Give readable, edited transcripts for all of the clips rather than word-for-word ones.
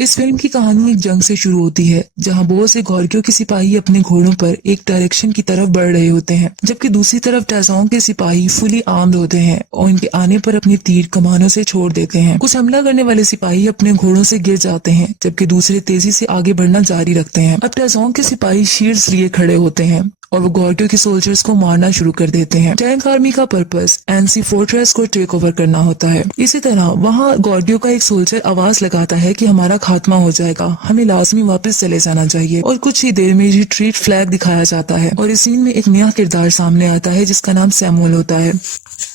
इस फिल्म की कहानी एक जंग से शुरू होती है जहां बहुत से गॉर्गियों के सिपाही अपने घोड़ों पर एक डायरेक्शन की तरफ बढ़ रहे होते हैं, जबकि दूसरी तरफ टैजोंग के सिपाही फुली आर्म्ड होते हैं और उनके आने पर अपने तीर कमानों से छोड़ देते हैं। कुछ हमला करने वाले सिपाही अपने घोड़ों से गिर जाते हैं, जबकि दूसरे तेजी से आगे बढ़ना जारी रखते हैं। अब टैजोंग के सिपाही शील्ड्स लिए खड़े होते हैं और वो गॉर्गियों के सोल्जर्स को मारना शुरू कर देते हैं। टैंक आर्मी का पर्पस एनसी फोर्ट्रेस को टेक ओवर करना होता है। इसी तरह वहाँ गॉर्गियों का एक सोल्जर आवाज लगाता है कि हमारा खात्मा हो जाएगा, हमें लाजमी वापस चले जाना चाहिए। और कुछ ही देर में रिट्रीट फ्लैग दिखाया जाता है और इस सीन में एक नया किरदार सामने आता है जिसका नाम सैमुअल होता है।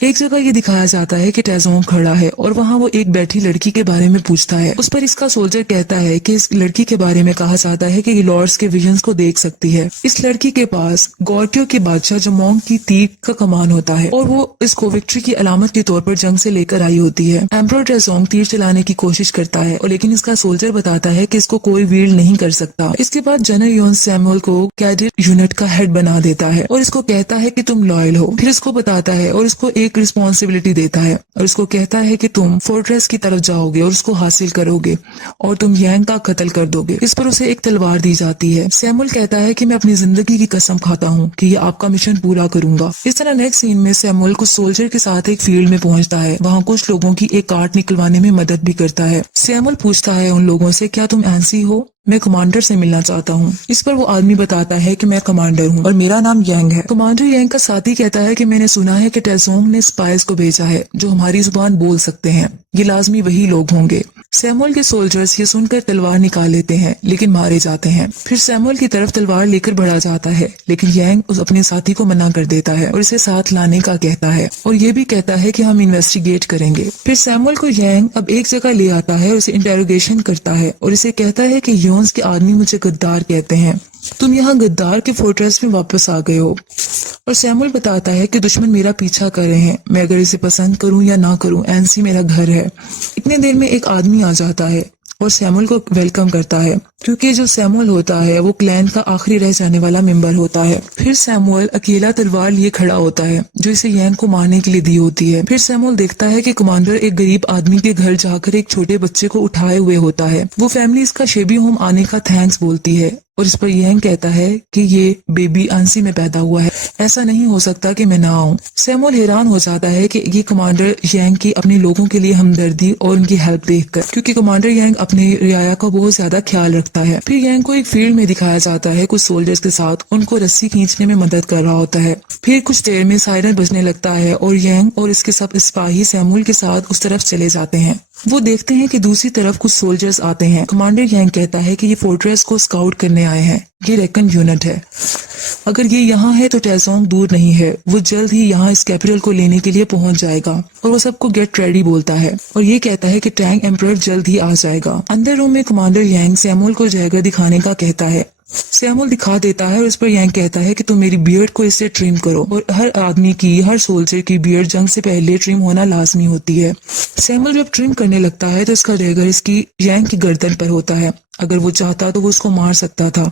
एक जगह ये दिखाया जाता है कि टैजोंग खड़ा है और वहाँ वो एक बैठी लड़की के बारे में पूछता है। उस पर इसका सोल्जर कहता है कि इस लड़की के बारे में कहा जाता है कि ये लॉर्ड्स के विजन्स को देख सकती है। इस लड़की के पास गॉर्गियों के बादशाह जमोंग की तीर का कमान होता है और वो इसको विक्ट्री की अलामत के तौर पर जंग से लेकर आई होती है। एम्परर टैजोंग तीर चलाने की कोशिश करता है और लेकिन इसका सोल्जर बताता है कि इसको कोई वील्ड नहीं कर सकता। इसके बाद जनरल योन सैमुअल को कैडेट यूनिट का हेड बना देता है और इसको कहता है कि तुम लॉयल हो। फिर इसको बताता है और इसको एक रिस्पॉन्सिबिलिटी देता है और इसको कहता है कि तुम फोर्ट्रेस की तरफ जाओगे और उसको हासिल करोगे और तुम यांग का कत्ल कर दोगे। इस पर उसे एक तलवार दी जाती है। सैमुअल कहता है कि मैं अपनी जिंदगी की कसम खाता हूँ कि ये आपका मिशन पूरा करूंगा। इस तरह नेक्स्ट सीन में सैमुअल कुछ सोल्जर के साथ एक फील्ड में पहुंचता है। वहाँ कुछ लोगों की एक कार्ट निकलवाने में मदद भी करता है। सैमुअल पूछता है उन लोगों से, क्या तुम एनसी हो? मैं कमांडर से मिलना चाहता हूँ। इस पर वो आदमी बताता है कि मैं कमांडर हूँ और मेरा नाम यांग है। कमांडर यांग का साथी कहता है कि मैंने सुना है कि टैजोंग ने स्पाइस को भेजा है जो हमारी जुबान बोल सकते हैं, ये लाजमी वही लोग होंगे। सैमुअल के सोल्जर्स ये सुनकर तलवार निकाल लेते हैं लेकिन मारे जाते हैं। फिर सैमुअल की तरफ तलवार लेकर बढ़ा जाता है लेकिन यांग उस अपने साथी को मना कर देता है और इसे साथ लाने का कहता है और ये भी कहता है कि हम इन्वेस्टिगेट करेंगे। फिर सैमुअल को यांग अब एक जगह ले आता है और इसे इंटेरोगेशन करता है और इसे कहता है कि योन्स के आदमी मुझे गद्दार कहते हैं, तुम यहाँ गद्दार के फोर्ट्रेस में वापस आ गए हो। और सैमुअल बताता है कि दुश्मन मेरा पीछा कर रहे हैं, मैं अगर इसे पसंद करूं या ना करूं, एनसी मेरा घर है। इतने देर में एक आदमी आ जाता है और सैमुअल को वेलकम करता है क्योंकि जो सैमुअल होता है वो क्लैन का आखिरी रह जाने वाला मेंबर होता है। फिर सैमुअल अकेला तलवार लिए खड़ा होता है जो इसे यांग को मारने के लिए दी होती है। फिर सैमुअल देखता है कि कमांडर एक गरीब आदमी के घर जाकर एक छोटे बच्चे को उठाए हुए होता है। वो फैमिली इसका शेबी होम आने का थैंक्स बोलती है और इस पर यांग कहता है कि ये बेबी एनसी में पैदा हुआ है, ऐसा नहीं हो सकता कि मैं ना आऊं। सैमुअल हैरान हो जाता है कि ये कमांडर यांग की अपने लोगों के लिए हमदर्दी और उनकी हेल्प देखकर, क्योंकि कमांडर यांग अपने रियाया का बहुत ज्यादा ख्याल रखता है। फिर यांग को एक फील्ड में दिखाया जाता है कुछ सोल्जर्स के साथ उनको रस्सी खींचने में मदद कर रहा होता है। फिर कुछ देर में सायरन बजने लगता है और यांग और इसके सब सिपाही सैमुअल के साथ उस तरफ चले जाते हैं। वो देखते हैं कि दूसरी तरफ कुछ सोल्जर्स आते हैं। कमांडर यांग कहता है कि ये फोर्ट्रेस को स्काउट करने आए हैं, ये रेकन यूनिट है। अगर ये यहाँ है तो टैजोंग दूर नहीं है, वो जल्द ही यहाँ इस कैपिटल को लेने के लिए पहुंच जाएगा। और वो सबको गेट रेडी बोलता है और ये कहता है कि टैंक एम्परर जल्द ही आ जाएगा। अंदर रूम में कमांडर यांग सैमुअल को जगह दिखाने का कहता है। सैमुअल दिखा देता है और इस पर यांग कहता है कि तुम मेरी बियर्ड को इससे ट्रिम करो। और हर आदमी की, हर सोल्जर की बियर्ड जंग से पहले ट्रिम होना लाजमी होती है। सैमुअल जब ट्रिम करने लगता है तो इसका रेगर इसकी यांग की गर्दन पर होता है। अगर वो चाहता तो वो उसको मार सकता था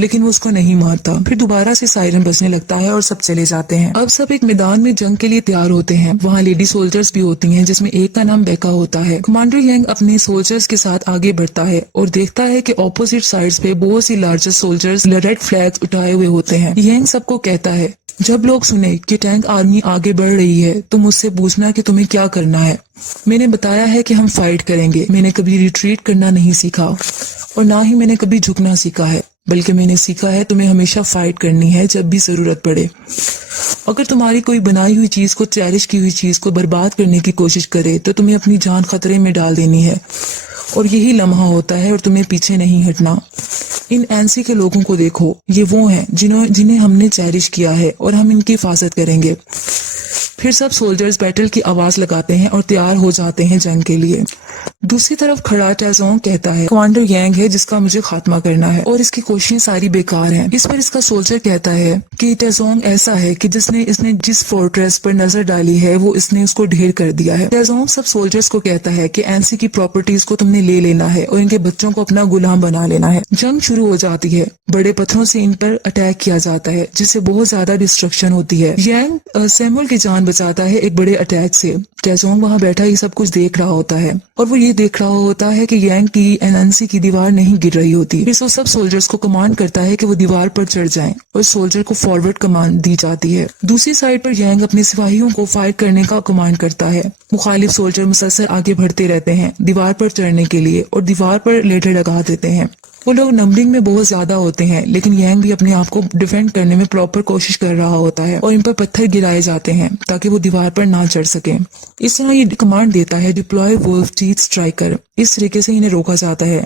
लेकिन वो उसको नहीं मारता। फिर दोबारा से सायरन बजने लगता है और सब चले जाते हैं। अब सब एक मैदान में जंग के लिए तैयार होते हैं। वहाँ लेडी सोल्जर्स भी होती हैं जिसमें एक का नाम बेका होता है। कमांडर यांग अपने सोल्जर्स के साथ आगे बढ़ता है और देखता है कि ऑपोजिट साइड्स पे बहुत सी लार्जेस्ट सोल्जर्स रेड फ्लैग्स उठाए हुए होते हैं। यांग सबको कहता है, जब लोग सुने कि टैंक आर्मी आगे बढ़ रही है तो मुझसे पूछना कि तुम्हें क्या करना है। मैंने बताया है कि हम फाइट करेंगे। मैंने कभी रिट्रीट करना नहीं सीखा और ना ही मैंने कभी झुकना सीखा है, बल्कि मैंने सीखा है तुम्हें हमेशा फाइट करनी है जब भी जरूरत पड़े। अगर तुम्हारी कोई बनाई हुई चीज को, चेरिश की हुई चीज को बर्बाद करने की कोशिश करे तो तुम्हें अपनी जान खतरे में डाल देनी है और यही लम्हा होता है और तुम्हें पीछे नहीं हटना। इन एनसी के लोगों को देखो, ये वो हैं जिन्हें हमने चेरिश किया है और हम इनकी हिफाजत करेंगे। फिर सब सोल्जर्स बैटल की आवाज लगाते हैं और तैयार हो जाते हैं जंग के लिए। दूसरी तरफ खड़ा टैजोंग कहता है, कमांडर यांग है जिसका मुझे खात्मा करना है और इसकी कोशिशें सारी बेकार हैं। इस पर इसका सोल्जर कहता है कि टैजोंग ऐसा है कि इसने जिस फोर्ट्रेस पर नजर डाली है वो इसने उसको ढेर कर दिया है। टैजोंग सब सोल्जर्स को कहता है कि एनसी की प्रॉपर्टीज को तुमने ले लेना है और इनके बच्चों को अपना गुलाम बना लेना है। जंग शुरू हो जाती है। बड़े पत्थरों से इन पर अटैक किया जाता है जिससे बहुत ज्यादा डिस्ट्रक्शन होती है। यांग सैमुअल की जान बचाता है एक बड़े अटैक से टैसोंग वहां बैठा ये सब कुछ देख रहा होता है और वो ये देख रहा होता है कि यांग की एनएनसी की दीवार नहीं गिर रही होती। फिर वो सब सोल्जर्स को कमांड करता है कि वो दीवार पर चढ़ जाएं और सोल्जर को फॉरवर्ड कमांड दी जाती है। दूसरी साइड पर यांग अपने सिपाहियों को फायर करने का कमांड करता है। मुखालिफ सोल्जर मुसलसल आगे बढ़ते रहते हैं दीवार पर चढ़ने के लिए और दीवार पर लेटर लगा देते हैं। वो लोग नंबरिंग में बहुत ज्यादा होते हैं, लेकिन यांग भी अपने आप को डिफेंड करने में प्रॉपर कोशिश कर रहा होता है और इन पर पत्थर गिराए जाते हैं ताकि वो दीवार पर ना चढ़ सके। इस तरह ये कमांड देता है डिप्लॉय वुल्फ टीथ स्ट्राइकर। इस तरीके से इन्हें रोका जाता है,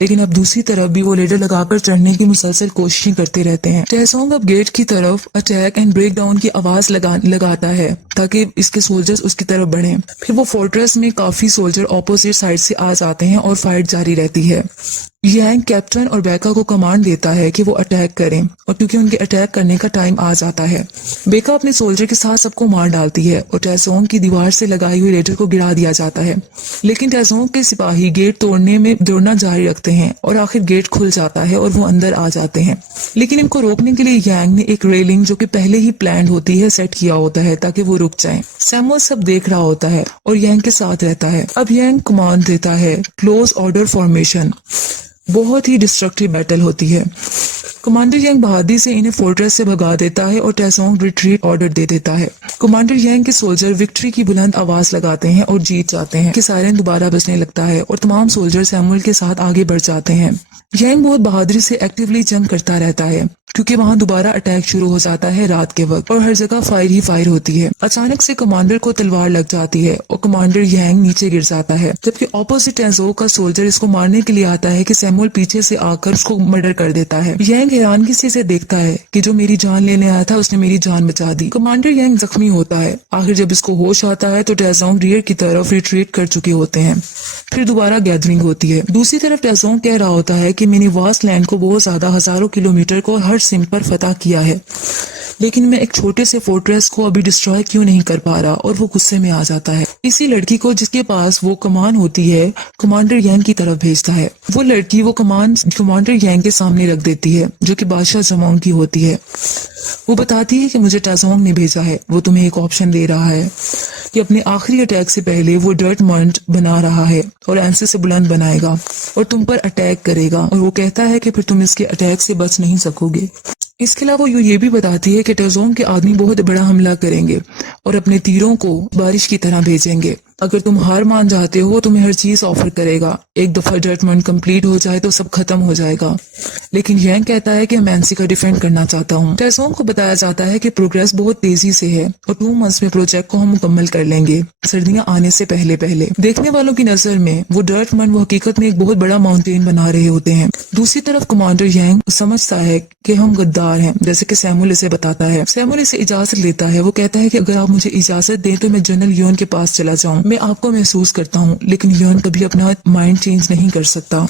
लेकिन अब दूसरी तरफ भी वो लेडर लगाकर चढ़ने की मुसलसल कोशिशें करते रहते हैं। टैसोंग अब गेट की तरफ अटैक एंड ब्रेक डाउन की आवाज लगाता है ताकि इसके सोल्जर्स उसकी तरफ बढ़ें। फिर वो फोर्ट्रेस में काफी सोल्जर ऑपोजिट साइड से आ जाते हैं और फाइट जारी रहती है। यांग कैप्टन और बेका को कमांड देता है कि वो अटैक करें और क्योंकि उनके अटैक करने का टाइम आ जाता है, बेका अपने सोल्जर के साथ सबको मार डालती है और टैसोंग की दीवार से लगाई हुई लेटर को गिरा दिया जाता है। लेकिन टैसोंग के सिपाही गेट तोड़ने में दौड़ना जारी रखते हैं और आखिर गेट खुल जाता है और वो अंदर आ जाते हैं। लेकिन इनको रोकने के लिए यांग ने एक रेलिंग जो कि पहले ही प्लान होती है सेट किया होता है ताकि वो रुक जाएं। सैमुअल सब देख रहा होता है और यांग के साथ रहता है। अब यांग कमांड देता है क्लोज ऑर्डर फॉर्मेशन। बहुत ही डिस्ट्रक्टिव बैटल होती है। कमांडर यांग बहादुरी से इन्हें फोर्ट्रेस से भगा देता है और टैसोंग रिट्रीट ऑर्डर दे देता है। कमांडर यांग के सोल्जर विक्ट्री की बुलंद आवाज लगाते हैं और जीत जाते हैं कि सायरन दोबारा बजने लगता है और तमाम सोल्जर सैमुअल के साथ आगे बढ़ जाते हैं। यांग बहुत बहादुरी से एक्टिवली जंग करता रहता है क्योंकि वहां दोबारा अटैक शुरू हो जाता है रात के वक्त और हर जगह फायर ही फायर होती है। अचानक से कमांडर को तलवार लग जाती है और कमांडर यांग नीचे गिर जाता है, जबकि ऑपोजिट टैसोंग का सोल्जर इसको मारने के लिए आता है कि सैमुअल पीछे से आकर उसको मर्डर कर देता है। यांग हैरानगी से इसे देखता है कि जो मेरी जान लेने आया था उसने मेरी जान बचा दी। कमांडर यांग जख्मी होता है। आखिर जब इसको होश आता है तो टैसोंग रियर की तरफ रिट्रीट कर चुके होते हैं। फिर दोबारा गैदरिंग होती है। दूसरी तरफ टैसोंग कह रहा होता है कि मैंने वास्ट लैंड को बहुत ज्यादा हजारों किलोमीटर को हर सिम पर फतह किया है, लेकिन मैं एक छोटे से फोर्ट्रेस को अभी डिस्ट्रॉय क्यों नहीं कर पा रहा, और वो गुस्से में आ जाता है। इसी लड़की को जिसके पास वो कमान होती है कमांडर यांग की तरफ भेजता है। वो लड़की वो कमान कमांडर यांग के सामने रख देती है जो कि बादशाह जमोंग की होती है। वो बताती है कि मुझे टैसोंग ने भेजा है। वो तुम्हें एक ऑप्शन दे रहा है कि अपने आखिरी अटैक से पहले वो डर्ट मॉन्ट बना रहा है और एंसे से बुलंद बनाएगा और तुम पर अटैक करेगा, और वो कहता है कि फिर तुम इसके अटैक से बच नहीं सकोगे। इसके अलावा वो ये भी बताती है कि टैसोंग के आदमी बहुत बड़ा हमला करेंगे और अपने तीरों को बारिश की तरह भेजेंगे। अगर तुम हार मान जाते हो तो मैं हर चीज ऑफर करेगा। एक दफा जजमेंट कंप्लीट हो जाए तो सब खत्म हो जाएगा। लेकिन यांग कहता है कि मैं एनसी का डिफेंड करना चाहता हूँ। टैसोंग को बताया जाता है कि प्रोग्रेस बहुत तेजी से है और 2 मंथ्स में प्रोजेक्ट को हम मुकम्मल कर लेंगे, सर्दियां आने से पहले पहले। देखने वालों की नजर में वो डर्टमन वो हकीकत में एक बहुत बड़ा माउंटेन बना रहे होते हैं। दूसरी तरफ कमांडर यांग समझता है कि हम गद्दार हैं, जैसे कि सैमुअल इसे बताता है। सैमुअल इसे इजाजत लेता है। वो कहता है कि अगर आप मुझे इजाजत दें तो मैं जनरल योन के पास चला जाऊं। मैं आपको महसूस करता हूँ, लेकिन योन कभी अपना माइंड चेंज नहीं कर सकता।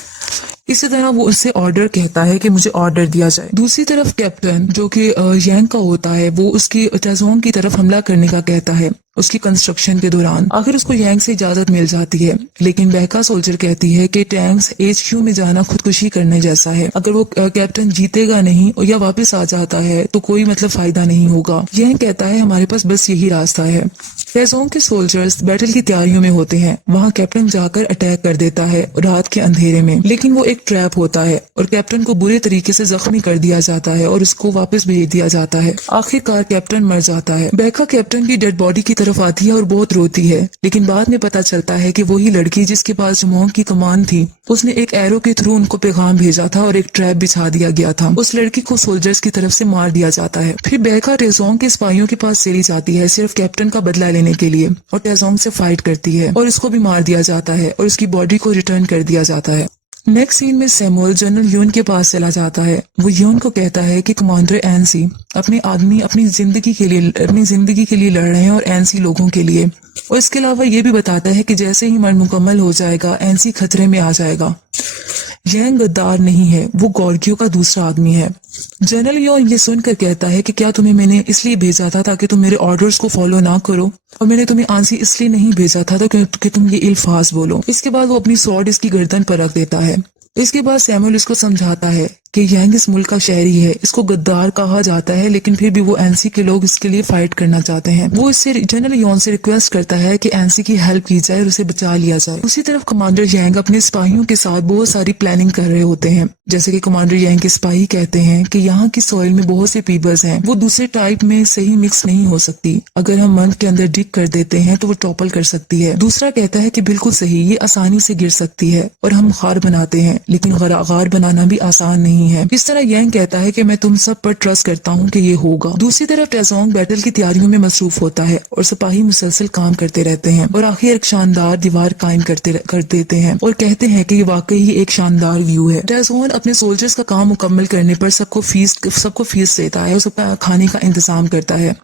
इसी तरह वो उससे ऑर्डर कहता है कि मुझे ऑर्डर दिया जाए। दूसरी तरफ कैप्टन जो कि यांग का होता है वो उसकी टैसोंग की तरफ हमला करने का कहता है उसकी कंस्ट्रक्शन के दौरान। आखिर उसको यांग से इजाजत मिल जाती है, लेकिन बेका सोल्जर कहती है कि टैंक्स HQ में जाना खुदकुशी करने जैसा है। अगर वो कैप्टन जीतेगा नहीं या वापस आ जाता है तो कोई मतलब फायदा नहीं होगा। यांग कहता है हमारे पास बस यही रास्ता है। टैसोंग के सोल्जर्स बैटल की तैयारियों में होते हैं। वहाँ कैप्टन जाकर अटैक कर देता है रात के अंधेरे में, लेकिन वो एक ट्रैप होता है और कैप्टन को बुरे तरीके से जख्मी कर दिया जाता है और उसको वापस भेज दिया जाता है। आखिरकार कैप्टन मर जाता है। बेका कैप्टन की डेड बॉडी की तरफ आती है और बहुत रोती है, लेकिन बाद में पता चलता है कि वही लड़की जिसके पास जमोंग की कमान थी उसने एक एरो के थ्रू उनको पैगाम भेजा था और एक ट्रैप बिछा दिया गया था। उस लड़की को सोल्जर्स की तरफ से मार दिया जाता है। फिर बेका टैसोंग के सिपाहियों के पास चली जाती है सिर्फ कैप्टन का बदला लेने के लिए, और टैसोंग से फाइट करती है और इसको भी मार दिया जाता है और उसकी बॉडी को रिटर्न कर दिया जाता है। नेक्स्ट सीन में सैमुअल जनरल यून के पास चला जाता है। वो यून को कहता है कि कमांडर एनसी अपने आदमी अपनी जिंदगी के लिए लड़ रहे हैं और एनसी लोगों के लिए, और इसके अलावा ये भी बताता है कि जैसे ही मर्ड मुकम्मल हो जाएगा एनसी खतरे में आ जाएगा। यांग गद्दार नहीं है, वो गॉर्गियो का दूसरा आदमी है। जनरल योन ये सुनकर कहता है कि क्या तुम्हें मैंने इसलिए भेजा था ताकि तुम मेरे ऑर्डर्स को फॉलो ना करो, और मैंने तुम्हें आंसी इसलिए नहीं भेजा था तो कि तुम ये इल्फाज बोलो। इसके बाद वो अपनी स्वॉर्ड इसकी गर्दन पर रख देता है। इसके बाद सैमुअल इसको समझाता है कि यांग इस मुल्क का शहरी है, इसको गद्दार कहा जाता है, लेकिन फिर भी वो एनसी के लोग इसके लिए फाइट करना चाहते हैं। वो इससे जनरल यॉन से रिक्वेस्ट करता है कि एनसी की हेल्प की जाए और उसे बचा लिया जाए। उसी तरफ कमांडर यांग अपने सिपाहियों के साथ बहुत सारी प्लानिंग कर रहे होते हैं। जैसे कि कमांडर यांग के सिपाही कहते हैं कि यहाँ की सॉइल में बहुत से पीपल्स हैं, वो दूसरे टाइप में सही मिक्स नहीं हो सकती। अगर हम मंथ के अंदर डिग कर देते हैं तो वो टॉपल कर सकती है। दूसरा कहता है कि बिल्कुल सही, ये आसानी से गिर सकती है और हम गार बनाते हैं, लेकिन गार बनाना भी आसान नहीं है। इस तरह यांग कहता है कि मैं तुम सब पर ट्रस्ट करता हूँ कि ये होगा। दूसरी तरफ टेजोंग बैटल की तैयारियों में मसरूफ होता है और सिपाही मुसलसल काम करते रहते हैं और आखिर एक शानदार दीवार कायम कर देते हैं और कहते हैं कि ये वाकई ही एक शानदार व्यू है। टेजोंग अपने सोल्जर्स का काम मुकम्मल करने पर सबको फीस देता है और सबका खाने का इंतजाम करता है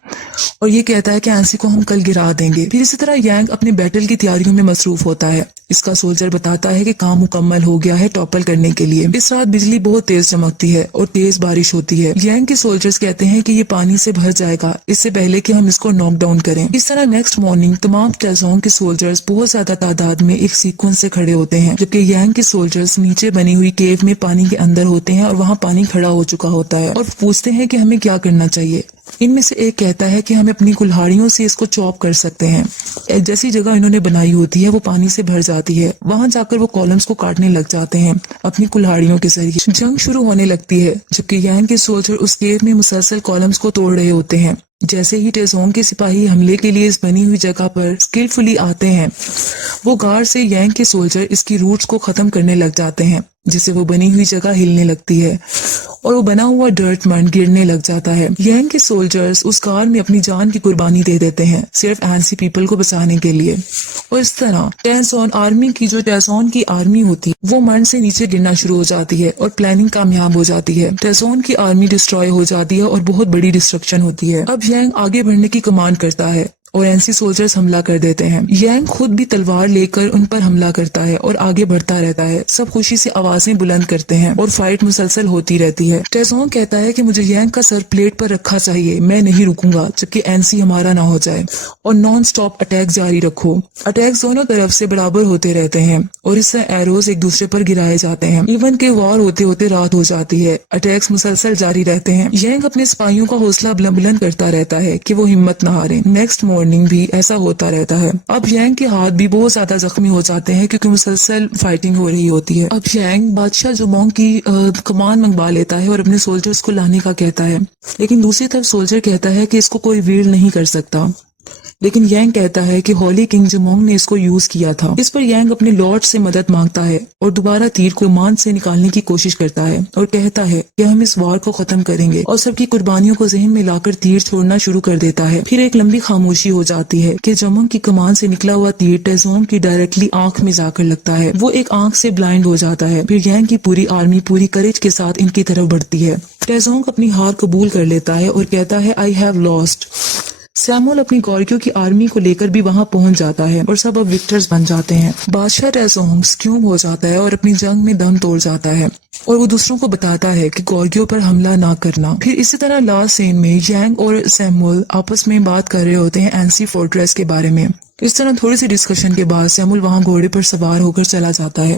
और ये कहता है कि एनसी को हम कल गिरा देंगे। फिर इसी तरह यांग अपने बैटल की तैयारियों में मसरूफ होता है। इसका सोल्जर बताता है कि काम मुकम्मल हो गया है टॉपल करने के लिए। इस रात बिजली बहुत तेज चमकती है और तेज बारिश होती है। यांग के सोल्जर्स कहते हैं कि ये पानी से भर जाएगा इससे पहले कि हम इसको नॉक डाउन करें। इस तरह नेक्स्ट मॉर्निंग तमाम टेजोंग के सोल्जर्स बहुत ज्यादा तादाद में एक सीक्वेंस से खड़े होते हैं, जबकि यांग के सोल्जर्स नीचे बनी हुई केव में पानी के अंदर होते हैं और वहाँ पानी खड़ा हो चुका होता है और पूछते हैं कि हमें क्या करना चाहिए। इनमें से एक कहता है कि हम अपनी कुल्हाड़ियों से इसको चॉप कर सकते हैं। जैसी जगह इन्होंने बनाई होती है वो पानी से भर जाती है, वहां जाकर वो कॉलम्स को काटने लग जाते हैं अपनी कुल्हाड़ियों के जरिए। जंग शुरू होने लगती है, जबकि यांग के सोल्जर उस केव में मुसलसल कॉलम्स को तोड़ रहे होते हैं। जैसे ही टेजोंग के सिपाही हमले के लिए इस बनी हुई जगह पर स्किलफुली आते हैं, वो गार से यांग के सोल्जर इसकी रूट्स को खत्म करने लग जाते हैं, जिससे वो बनी हुई जगह हिलने लगती है और वो बना हुआ डर्ट मड गिरने लग जाता है। यांग के सोल्जर्स उस कार में अपनी जान की कुर्बानी दे देते हैं सिर्फ एनसी पीपल को बचाने के लिए। और इस तरह टेजोंग आर्मी की जो टेजोंग की आर्मी होती है वो मड से नीचे गिरना शुरू हो जाती है और प्लानिंग कामयाब हो जाती है। टेजोंग की आर्मी डिस्ट्रॉय हो जाती है और बहुत बड़ी डिस्ट्रक्शन होती है। अब यांग आगे बढ़ने की कमांड करता है और एनसी सोल्जर्स हमला कर देते हैं। यांग खुद भी तलवार लेकर उन पर हमला करता है और आगे बढ़ता रहता है। सब खुशी से आवाजें बुलंद करते हैं और फाइट मुसलसल होती रहती है। टेजोंग कहता है कि मुझे यांग का सर प्लेट पर रखा चाहिए, मैं नहीं रुकूंगा जबकि एनसी हमारा ना हो जाए, और नॉन स्टॉप अटैक जारी रखो। अटैक दोनों तरफ से बराबर होते रहते हैं और इससे एरोज एक दूसरे पर गिराए जाते हैं। इवन के वार होते होते रात हो जाती है। अटैक्स मुसलसल जारी रहते हैं। यांग अपने सिपाहियों का हौसला बुलंद करता रहता है कि वो हिम्मत न हारे। नेक्स्ट मॉर्निंग भी ऐसा होता रहता है। अब यांग के हाथ भी बहुत ज्यादा जख्मी हो जाते हैं क्योंकि मुसलसल फाइटिंग हो रही होती है। अब यांग बादशाह जुमोंग की कमान मंगवा लेता है और अपने सोल्जर्स को लाने का कहता है, लेकिन दूसरी तरफ सोल्जर कहता है कि इसको कोई वीर नहीं कर सकता। लेकिन यांग कहता है कि होली किंग जुमोंग ने इसको यूज किया था। इस पर यांग अपने लॉर्ड से मदद मांगता है और दोबारा तीर को मान से निकालने की कोशिश करता है और कहता है कि हम इस वार को खत्म करेंगे, और सबकी कुर्बानियों को जहन में लाकर तीर छोड़ना शुरू कर देता है। फिर एक लंबी खामोशी हो जाती है कि जुमोंग की कमान से निकला हुआ तीर टेजोंग की डायरेक्टली आंख में जाकर लगता है। वो एक आंख से ब्लाइंड हो जाता है। फिर यांग की पूरी आर्मी पूरी करेज के साथ इनकी तरफ बढ़ती है। टेजोंग अपनी हार कबूल कर लेता है और कहता है आई हैव लॉस्ट। सैमुअल अपनी गॉर्गियों की आर्मी को लेकर भी वहां पहुंच जाता है और सब अब विक्टर्स बन जाते हैं। बादशाह टेजोंग स्क्यूम हो जाता है और अपनी जंग में दम तोड़ जाता है और वो दूसरों को बताता है कि गॉर्गियों पर हमला ना करना। फिर इसी तरह लास्ट सीन में यांग और सैमुअल आपस में बात कर रहे होते हैं एनसी फोर्ट्रेस के बारे में। इस तरह थोड़ी सी डिस्कशन के बाद सैमुअल वहां घोड़े पर सवार होकर चला जाता है।